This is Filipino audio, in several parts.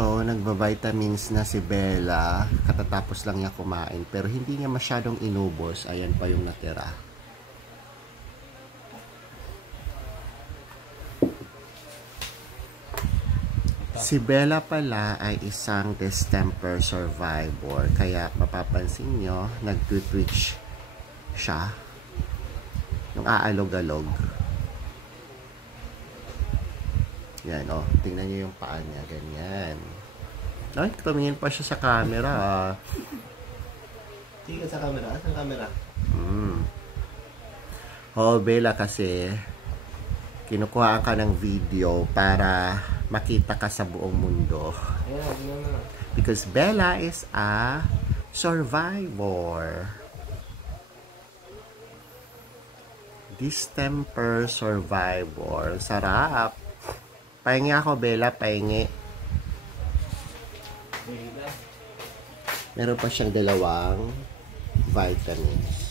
So, nagba-vitamins na si Bella. Katatapos lang niya kumain. Pero hindi niya masyadong inubos. Ayan pa yung natira. Si Bella pala ay isang distemper survivor. Kaya mapapansin nyo, nag-twitch siya. Yung aalog-alog. Yan, oh. Tingnan nyo yung paa niya. Ganyan. Ay, tumingin pa siya sa camera. Tingin sa camera. Saan camera? Oh, Bella, kasi kinukuha ka ng video para makita ka sa buong mundo. Because Bella is a survivor. Distemper survivor. Sarap. Pahingi ako, Bella. Pahingi. Meron pa siyang dalawang vitamins.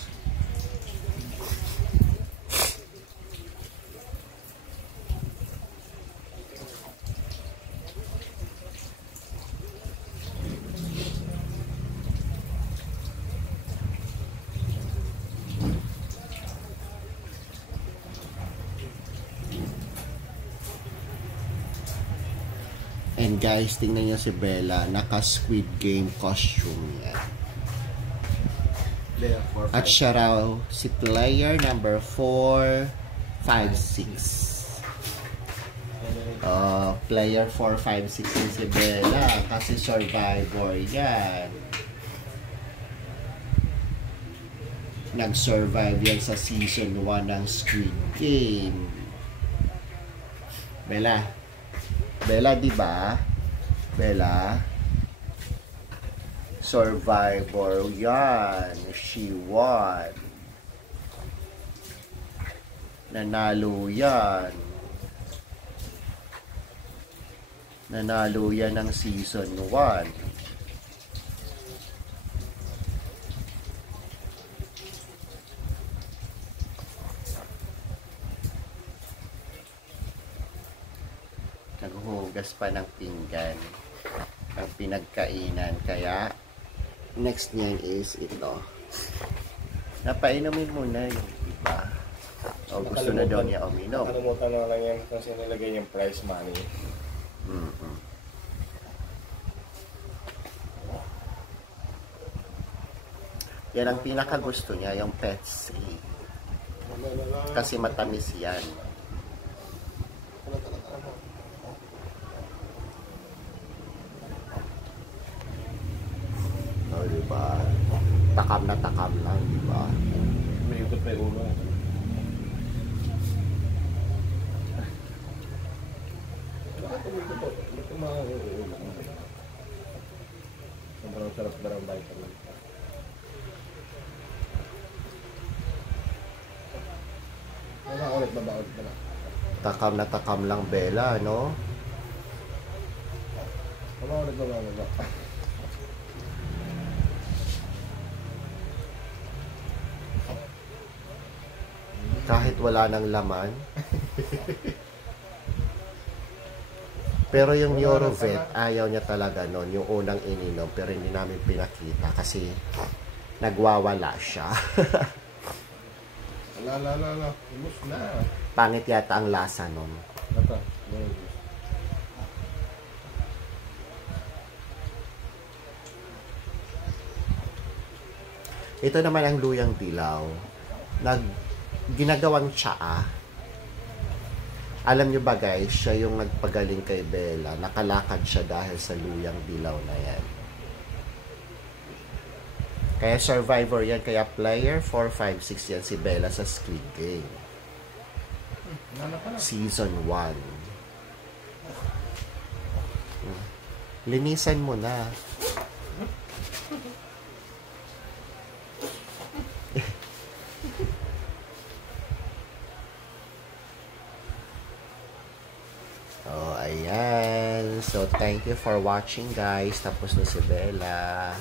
And guys, tingnan nyo si Bella, naka-Squid Game costume yan. At siya raw si player number 4, 5, 6. Player 4, 5, 6 din si Bella. Kasi survivor yan. Nag-survive yan sa season 1 ng Squid Game. Bella. Bella, di ba? Bella. Survivor yan. She won. Nanalo yan. Nanalo yan ng season 1. Naghuhugas pa ng pinggan ang pinagkainan, kaya next niyan is ito. Napainumin muna yung iba. O gusto na daw niya uminom. Nakalimutan na lang yan kasi nilagay yung prize money. Yan ang pinakagusto niya, yung Pepsi. Kasi matamis yan. O, diba? Takam na takam lang, diba? May ikot pa yung ulo. Sobrang sarap na ng vitamin. Takam na takam lang, Bella, no? Kahit wala nang laman. Pero yung Neurovet, ayaw niya talaga nun, yung unang ininom, pero hindi namin pinakita kasi nagwawala siya. La. Imus na. Pangit yata ang lasa nun. Ito naman ang luyang dilaw. Ginagawang tsaa. Alam nyo ba guys, siya yung nagpagaling kay Bella. Nakalakad siya dahil sa luyang dilaw na yan. Kaya survivor yan. Kaya player 4, 5, 6 yan si Bella sa Squid Game. Season 1. Linisan mo na. Oh, ayan. So, thank you for watching guys. Tapos na si Bella.